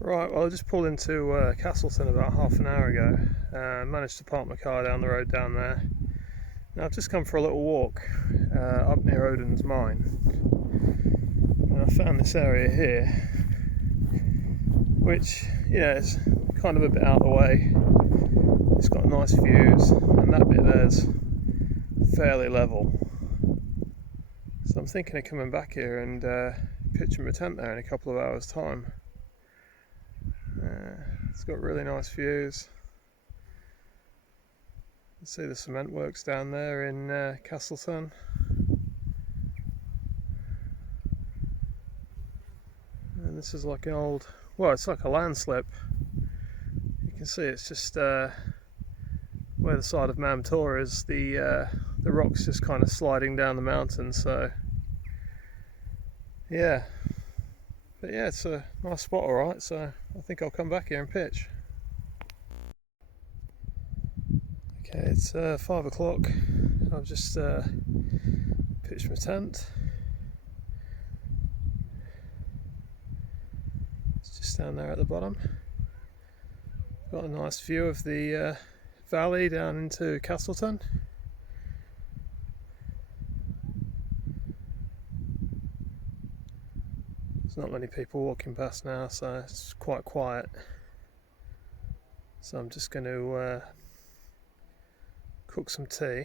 Right, well I just pulled into Castleton about half an hour ago. Managed to park my car down the road down there. Now I've just come for a little walk up near Odin's mine. And I found this area here, which, is kind of a bit out of the way. It's got nice views, and that bit there's fairly level. So I'm thinking of coming back here and pitching my tent there in a couple of hours' time. It's got really nice views. You see the cement works down there in Castleton. And this is like an old, well, it's like a landslip. You can see it's just where the side of Mam Tor is, the rock's just kind of sliding down the mountain, so yeah. But yeah, it's a nice spot, alright, so I think I'll come back here and pitch. Okay, it's 5 o'clock. I've just pitched my tent. It's just down there at the bottom. Got a nice view of the valley down into Castleton. There's not many people walking past now, so it's quite quiet. So I'm just going to cook some tea,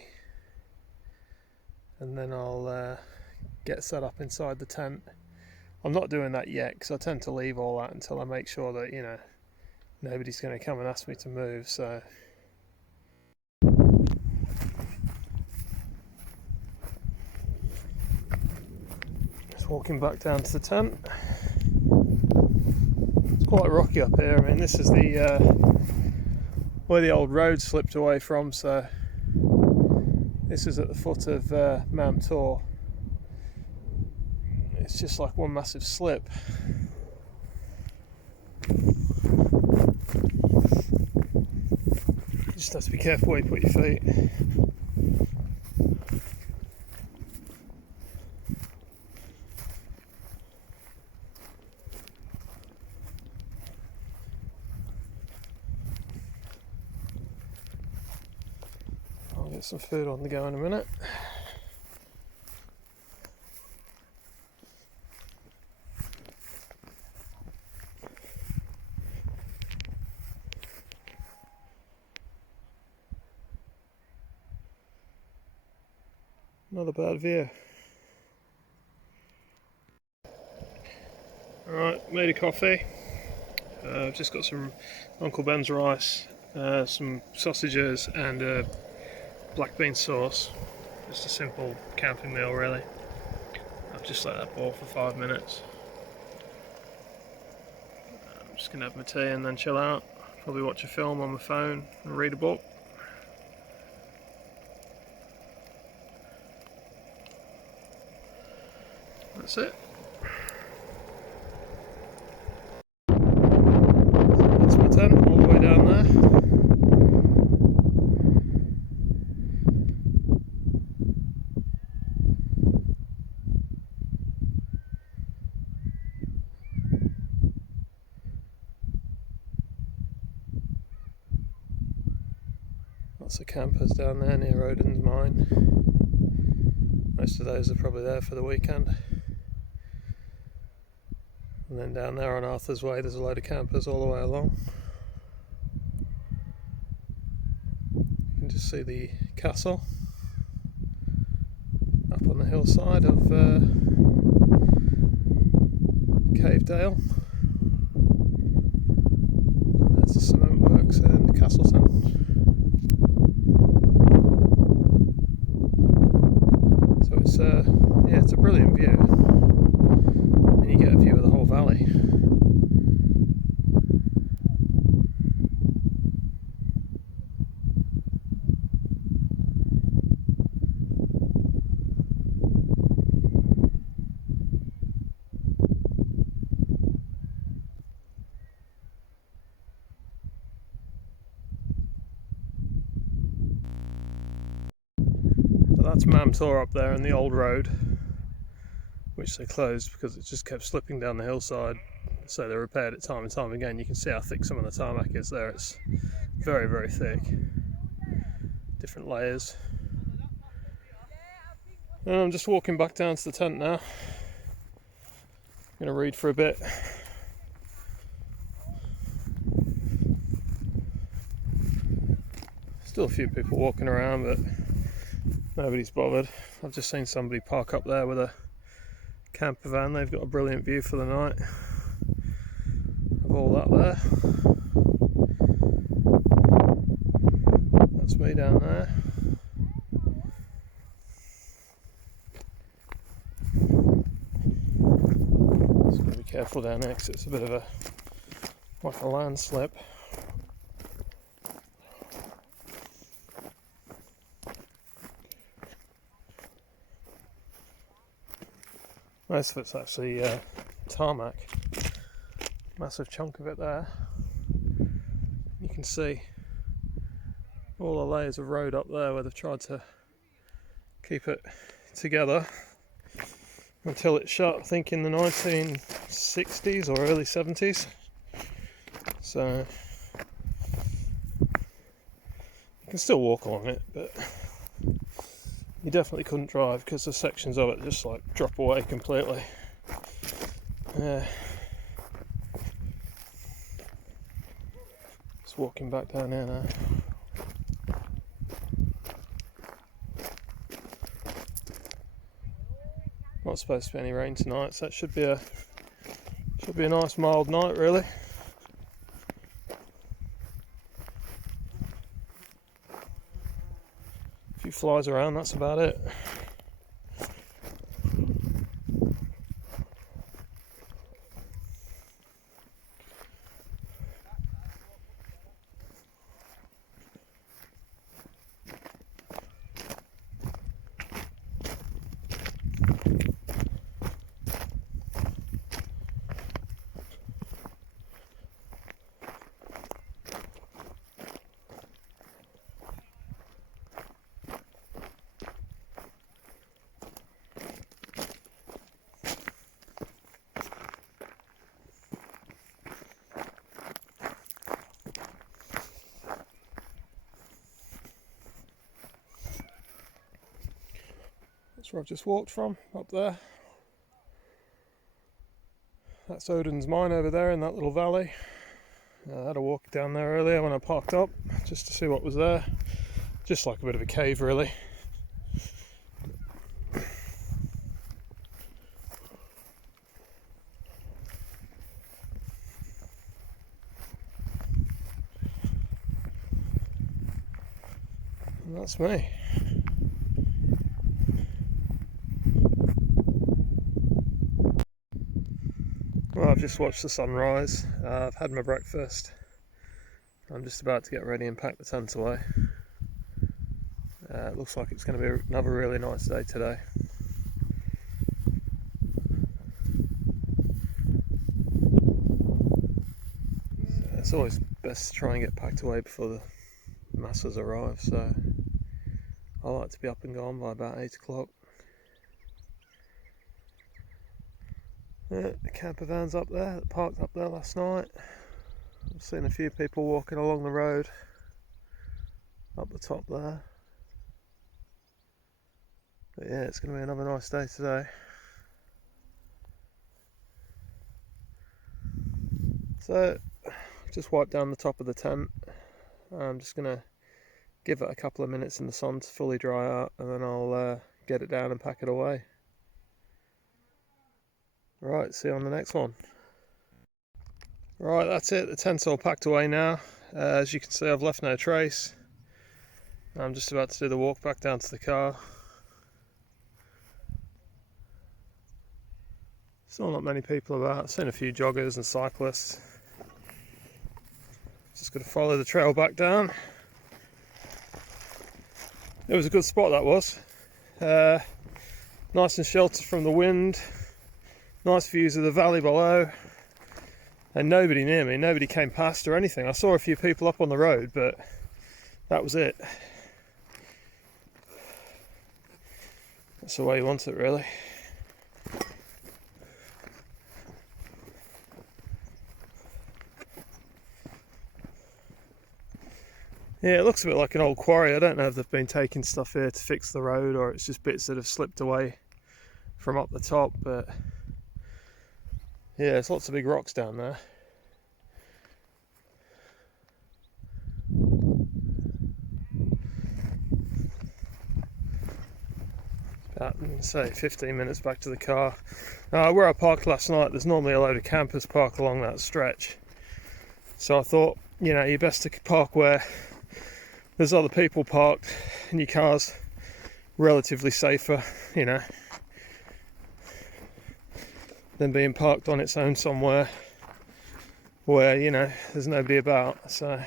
and then I'll get set up inside the tent. I'm not doing that yet because I tend to leave all that until I make sure that nobody's going to come and ask me to move. So just walking back down to the tent. It's quite rocky up here. I mean, this is the where the old road slipped away from, so this is at the foot of Mam Tor. It's just like one massive slip. You just have to be careful where you put your feet. I'll get some food on the go in a minute. Not a bad view. Alright, made a coffee. I've just got some Uncle Ben's rice, some sausages and black bean sauce. Just a simple camping meal really. I've just let that boil for 5 minutes. I'm just going to have my tea and then chill out. Probably watch a film on my phone and read a book. That's it. That's my tent all the way down there. Lots of campers down there near Odin's mine. Most of those are probably there for the weekend. And then down there on Arthur's Way there's a load of campers all the way along. You can just see the castle up on the hillside of Cave Dale. And there's the cement works in Castleton. So it's a brilliant view. And you get a view of the whole valley. So that's Mam Tor up there in the old road, which they closed because it just kept slipping down the hillside so they're repaired it time and time again. You can see how thick some of the tarmac is there. It's very, very thick. Different layers. And I'm just walking back down to the tent now. I'm going to read for a bit. Still a few people walking around, but nobody's bothered. I've just seen somebody park up there with a camper van. They've got a brilliant view for the night of all that there. That's me down there. Just gotta be careful down there because it's a bit of a like a landslip. Most of it's actually tarmac, massive chunk of it there. You can see all the layers of road up there where they've tried to keep it together until it shut, I think in the 1960s or early 70s. So you can still walk along it, but you definitely couldn't drive because the sections of it just like drop away completely. Just walking back down here now. Not supposed to be any rain tonight, so it should be a nice mild night really. A few flies around, that's about it. That's where I've just walked from, up there. That's Odin's mine over there in that little valley. I had a walk down there earlier when I parked up, just to see what was there. Just like a bit of a cave really. And that's me. Well, I've just watched the sunrise. I've had my breakfast. I'm just about to get ready and pack the tent away. It looks like it's going to be another really nice day today. It's always best to try and get packed away before the masses arrive, so I like to be up and gone by about 8 o'clock. The camper van's up there, parked up there last night. I've seen a few people walking along the road up the top there. But yeah, it's going to be another nice day today. So, just wiped down the top of the tent. I'm just going to give it a couple of minutes in the sun to fully dry out, and then I'll get it down and pack it away. Right, see you on the next one. Right, that's it, the tent's all packed away now. As you can see, I've left no trace. I'm just about to do the walk back down to the car. Still not many people about. I've seen a few joggers and cyclists. Just going to follow the trail back down. It was a good spot, that was. Nice and sheltered from the wind. Nice views of the valley below. And nobody near me, nobody came past or anything. I saw a few people up on the road, but that was it. That's the way you want it, really. Yeah, it looks a bit like an old quarry. I don't know if they've been taking stuff here to fix the road or it's just bits that have slipped away from up the top, but yeah, there's lots of big rocks down there. About, say, 15 minutes back to the car. Where I parked last night, there's normally a load of campers park along that stretch. So I thought, you know, you're best to park where there's other people parked and your car's relatively safer, you know, than being parked on its own somewhere where, you know, there's nobody about. So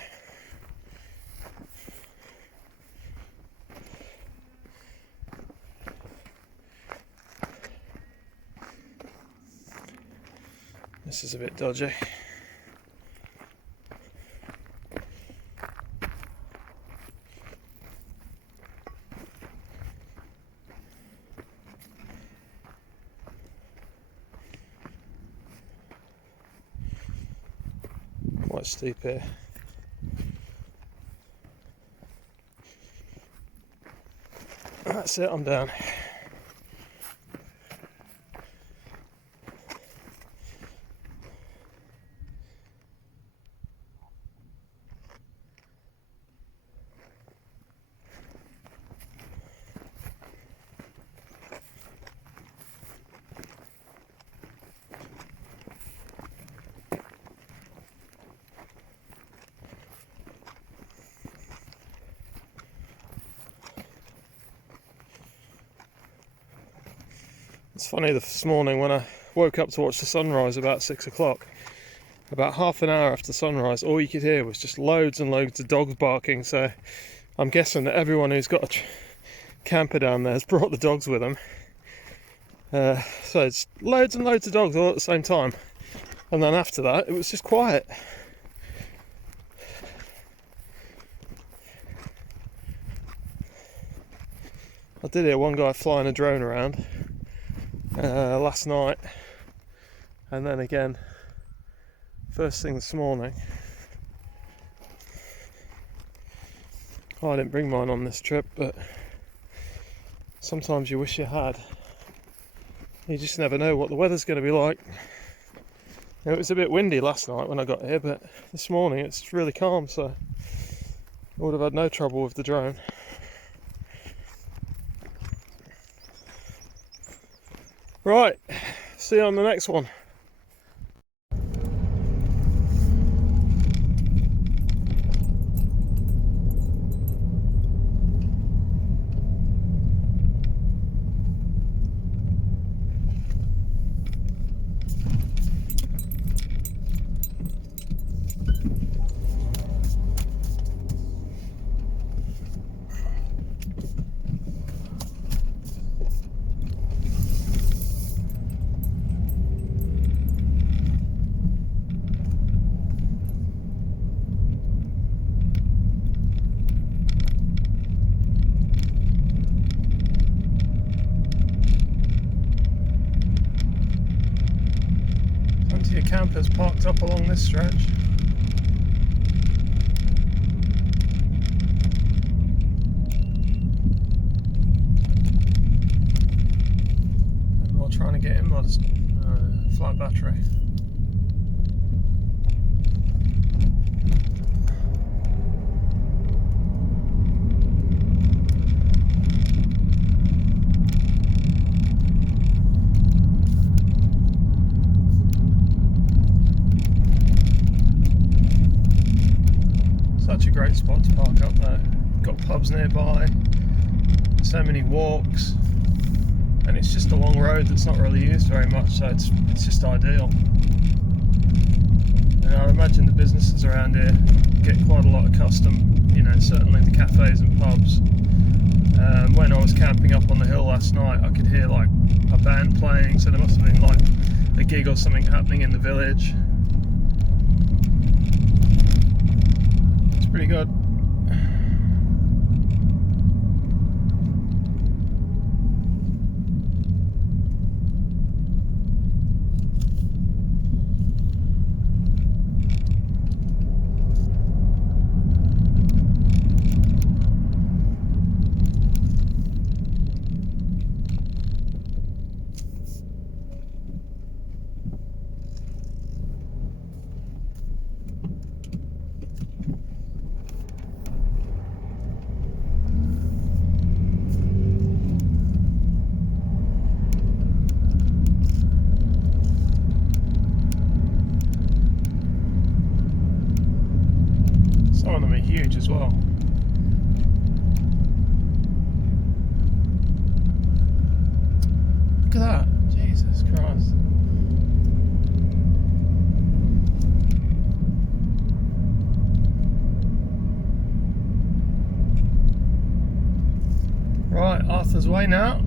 this is a bit dodgy. Quite steep here. That's it, I'm down. It's funny, this morning when I woke up to watch the sunrise about 6 o'clock, about half an hour after sunrise, all you could hear was just loads and loads of dogs barking. So I'm guessing that everyone who's got a camper down there has brought the dogs with them. So it's loads and loads of dogs all at the same time. And then after that, it was just quiet. I did hear one guy flying a drone around last night, and then again first thing this morning. Oh, I didn't bring mine on this trip, but sometimes you wish you had. You just never know what the weather's going to be like. And it was a bit windy last night when I got here, but this morning it's really calm, so I would have had no trouble with the drone. Right, see you on the next one. Plenty of campers parked up along this stretch. And we're trying to get in my flat battery. Such a great spot to park up there. Got pubs nearby, so many walks, and it's just a long road that's not really used very much, so it's just ideal. And I imagine the businesses around here get quite a lot of custom, you know, certainly the cafes and pubs. When I was camping up on the hill last night, I could hear like a band playing, so there must have been like a gig or something happening in the village. It's pretty good. huge as well. Look at that. Jesus Christ. Right, Arthur's Way now.